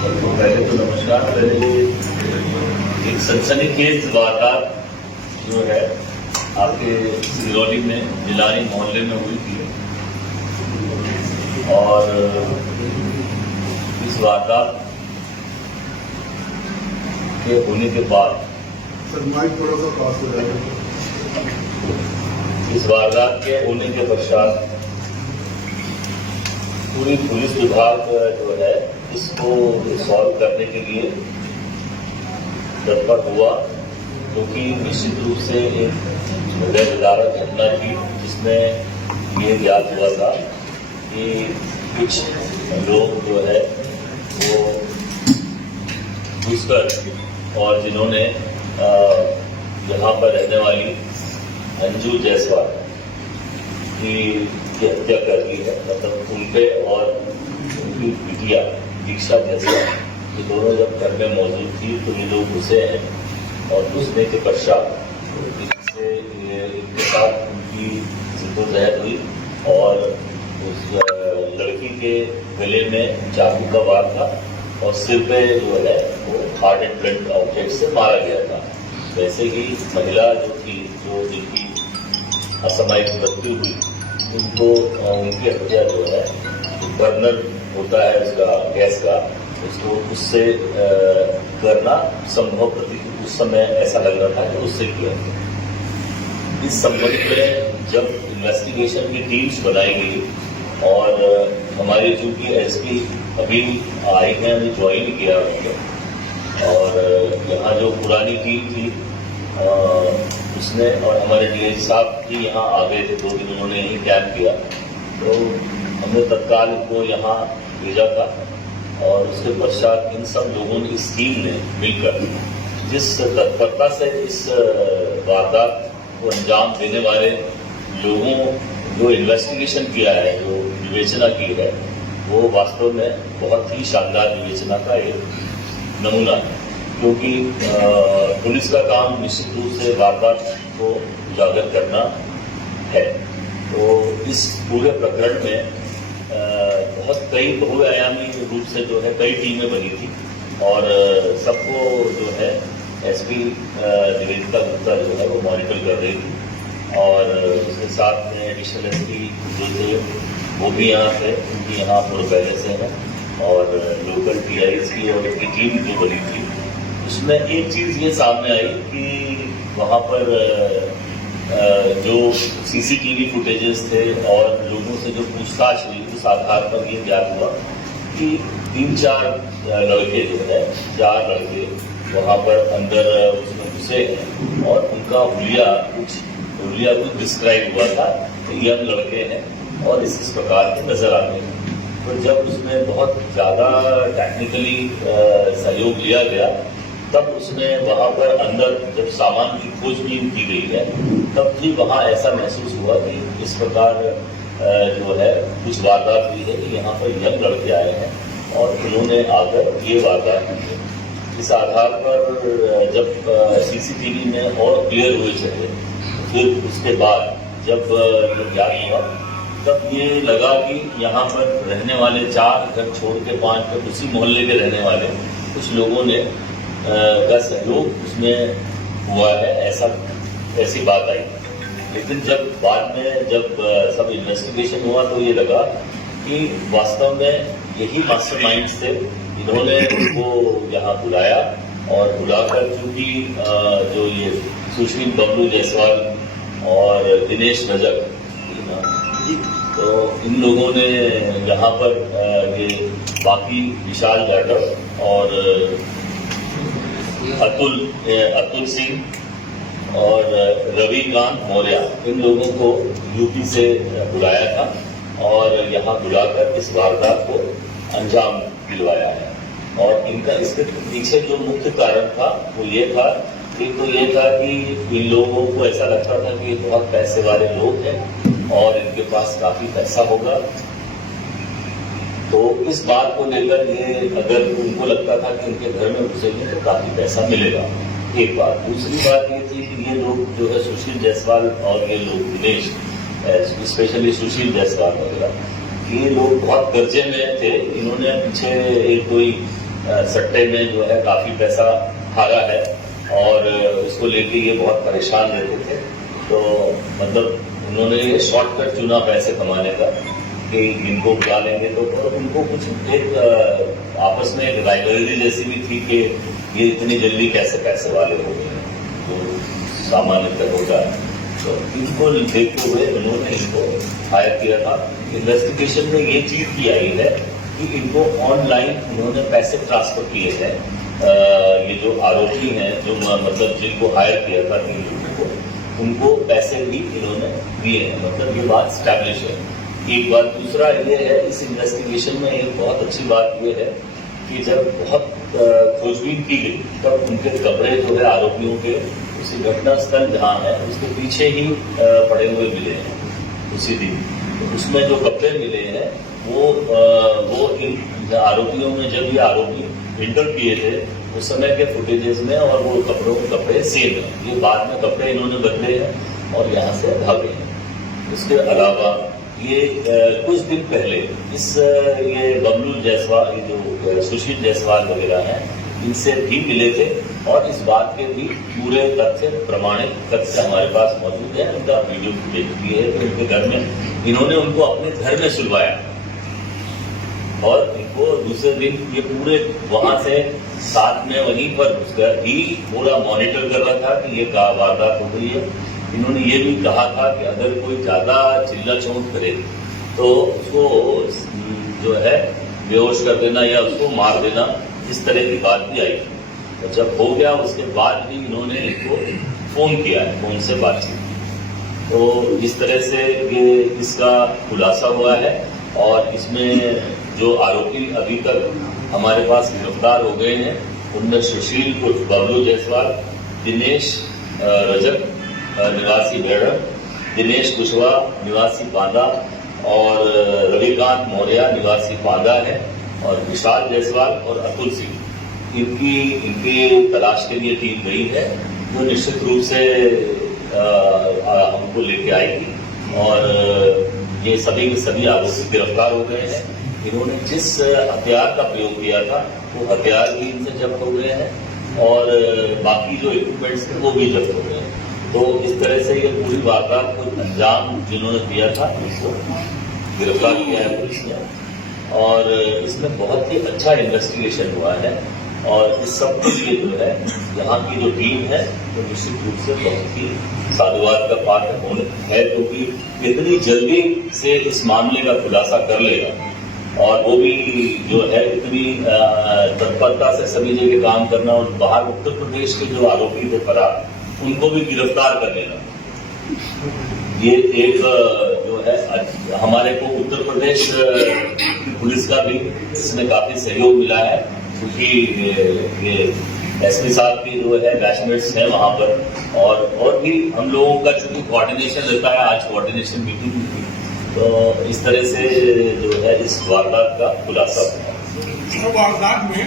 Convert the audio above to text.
सबको पहले तो नमस्कार। पहले एक सनसनीखेज वारदात जो है आपके सिरौली में जिलानी मोहल्ले में हुई थी और इस वारदात के होने के बाद इस वारदात के होने के पश्चात पूरी पुलिस विभाग जो है इसको सॉल्व करने के लिए तत्पर हुआ, क्योंकि निश्चित रूप से एक हृदयविदारक घटना थी जिसमें ये ज्ञात हुआ था कि कुछ लोग जो है वो घुसकर और जिन्होंने यहाँ पर रहने वाली अंजू जायसवाल की हत्या कर दी है। मतलब उनके और उनकी बिटिया दीक्षा जायसवाल ये दोनों जब घर में मौजूद थी तो ये लोग घुसे हैं और घुसने के पश्चात इनके साथ उनकी जद्दोजहद हुई और उस लड़की के गले में चाकू का वार था और सिर पे जो है वो हार्ड एंड ब्लंट ऑब्जेक्ट से मारा गया था। वैसे ही महिला जो थी, जो जिनकी असामयिक मृत्यु हुई, उनको उनकी हत्या जो है बर्नर होता है उसका गैस का, उसको उससे करना संभव प्रतीत उस समय ऐसा लग रहा था कि उससे किया। इस संबंध में जब इन्वेस्टिगेशन की टीम्स बनाई गई और हमारे चूंकि एसपी अभी आए हैं, अभी ज्वाइन किया और यहाँ जो पुरानी टीम थी उसने और हमारे डीआईजी साहब भी यहाँ आ गए थे, 2 दिन उन्होंने यही कैंप किया, तो हमने तत्काल इनको यहाँ भेजा था और उसके पश्चात इन सब लोगों ने, इस टीम ने मिलकर जिस तत्परता से इस वारदात को अंजाम देने वाले लोगों जो इन्वेस्टिगेशन किया है, जो विवेचना की है, वो वास्तव में बहुत ही शानदार विवेचना का एक नमूना है। क्योंकि पुलिस का काम निश्चित रूप से वारदात को उजागर करना है। तो इस पूरे प्रकरण में बहुत कई बहुआयामी रूप से जो है कई टीमें बनी थी और सबको जो है एसपी निवेदिता गुप्ता जो है वो मॉनिटर कर रही थी और उसके साथ में एडिशनल एसपी जो थे वो भी यहाँ थे, उनकी यहाँ पूरे पहले से हैं और लोकल टीआईज की और उनकी टीम जो बनी थी, उसमें एक चीज़ ये सामने आई कि वहाँ पर जो सीसीटीवी फुटेजेस थे और लोगों से जो पूछताछ हुई उस आधार पर ये ज्ञात हुआ कि 3-4 लड़के जो है 4 लड़के वहाँ पर अंदर उसमें घुसे हैं और उनका हुलिया कुछ डिस्क्राइब हुआ था कि यंग लड़के हैं और इस प्रकार के नजर आते हैं। तो जब उसमें बहुत ज़्यादा टेक्निकली सहयोग लिया गया तब उसमें वहाँ पर अंदर जब सामान की खोजबीन की गई है तब भी वहाँ ऐसा महसूस हुआ कि इस प्रकार जो है कुछ वारदात हुई है कि यहाँ पर यंग लड़के आए हैं और उन्होंने आकर ये वारदात की है। इस आधार पर जब सीसीटीवी में और क्लियर हुए चले, फिर उसके बाद जब ये ज्ञात हुआ तब ये लगा कि यहाँ पर रहने वाले 4 घर छोड़ के 5 घर उसी मोहल्ले के रहने वाले कुछ लोगों ने का सहयोग उसमें हुआ है, ऐसी बात आई। लेकिन जब बाद में जब सब इन्वेस्टिगेशन हुआ तो ये लगा कि वास्तव में यही मास्टरमाइंड्स थे, इन्होंने उनको यहाँ बुलाया और बुलाकर चूंकि जो ये सुशील बबलू जायसवाल और दिनेश रजक, तो इन लोगों ने यहाँ पर ये बाकी विशाल यादव और अतुल सिंह और रविकांत मौर्य, इन लोगों को यूपी से बुलाया था और यहाँ बुलाकर इस वारदात को अंजाम दिलवाया है। और इनका इसके पीछे जो मुख्य कारण था वो ये था कि इन लोगों को ऐसा लगता था कि बहुत पैसे वाले लोग हैं और इनके पास काफी पैसा होगा, तो इस बात को लेकर ये अगर उनको लगता था कि उनके घर में घुसेंगे तो काफी पैसा मिलेगा, एक बात। दूसरी बात ये थी कि ये लोग जो है सुशील जायसवाल और ये लोग दिनेश, स्पेशली सुशील जायसवाल वगैरह, ये लोग बहुत कर्जे में थे। इन्होंने पीछे एक कोई सट्टे में जो है काफी पैसा हारा है और उसको लेके ये बहुत परेशान रहते थे। तो मतलब उन्होंने ये शॉर्टकट चुना पैसे कमाने का कि इनको बुला लेंगे तो और उनको कुछ एक आपस में एक राइवलरी जैसी भी थी कि ये इतनी जल्दी कैसे पैसे वाले हो गए जो सामान्यतः होगा। तो इनको देखते हुए उन्होंने इनको हायर किया था। इन्वेस्टिगेशन में ये चीज की आई है कि इनको ऑनलाइन उन्होंने पैसे ट्रांसफर किए हैं। ये जो आरोपी हैं जो मतलब जिनको हायर किया था 3 लोगों को, उनको पैसे भी इन्होंने दिए हैं। मतलब ये बात स्टैब्लिश है। एक बात दूसरा ये है, इस इन्वेस्टिगेशन में एक बहुत अच्छी बात ये है कि जब बहुत खोजबीन की गई तब उनके कपड़े जो है आरोपियों के उसी घटनास्थल जहाँ है उसके पीछे ही पड़े हुए मिले हैं उसी दिन। तो उसमें जो कपड़े मिले हैं वो इन आरोपियों में जब ये आरोपी इंटर किए थे उस समय के फुटेजेस में और वो कपड़े सेम है। ये बाद में कपड़े इन्होंने बदले हैं और यहाँ से भागे हैं। इसके अलावा ये कुछ दिन पहले ये बबलू जायसवाल, ये जो सुशील जायसवाल वगैरह हैं, इनसे भी मिले थे और इस बात के भी पूरे तथ्य प्रमाणित तथ्य हमारे पास मौजूद है। उनका वीडियो फुटेज भी है कि उनके घर में इन्होंने उनको अपने घर में सुलवाया और इनको दूसरे दिन ये पूरे वहां से साथ में वहीं पर घुसकर ही पूरा मॉनिटर कर रहा था कि ये वारदात हो गई है। इन्होंने ये भी कहा था कि अगर कोई ज्यादा चिल्ला चोट करे तो उसको जो है बेहोश कर देना या उसको मार देना, इस तरह की बात भी आई। तो जब हो गया उसके बाद भी इन्होंने इनको फोन किया है, फोन से बातचीत। तो इस तरह से ये इसका खुलासा हुआ है और इसमें जो आरोपी अभी तक हमारे पास गिरफ्तार हो गए हैं उनमें सुशील उर्फ बबलू जायसवाल, दिनेश रजक निवासी बेड़र, दिनेश कुशवाहा निवासी बांदा और रविकांत मौर्य निवासी बांदा है और विशाल जायसवाल और अतुल सिंह इनकी तलाश के लिए टीम गई है जो निश्चित रूप से हमको लेके आएगी और ये सभी आरोपी गिरफ्तार हो गए हैं। इन्होंने जिस हथियार का प्रयोग किया था वो हथियार भी इनसे जब्त हो गए हैं और बाकी जो इक्विपमेंट्स थे वो भी जब्त हो गए हैं। तो इस तरह से ये पूरी वारदात को अंजाम जिन्होंने दिया था उसको गिरफ्तार किया है पुलिस ने और इसमें बहुत ही अच्छा इन्वेस्टिगेशन हुआ है और इस सब के लिए जो है यहाँ की जो टीम है वो निश्चित रूप से बहुत ही साधुवाद का पात्र होने है क्योंकि इतनी जल्दी से इस मामले का खुलासा कर लेगा और वो भी जो है इतनी तत्परता से सभी जगह काम करना और बाहर उत्तर प्रदेश के जो आरोपी थे फरार उनको भी गिरफ्तार कर लेना। ये एक जो है हमारे को उत्तर प्रदेश की पुलिस का भी इसमें काफी सहयोग मिला है क्योंकि ये एसपी साहब की जो है बैचमेट्स हैं वहां पर और भी हम लोगों का चूंकि कोऑर्डिनेशन रहता है। आज कोऑर्डिनेशन मीटिंग हुई तो इस तरह से जो है इस वारदात का खुलासा हुआ। वारदात में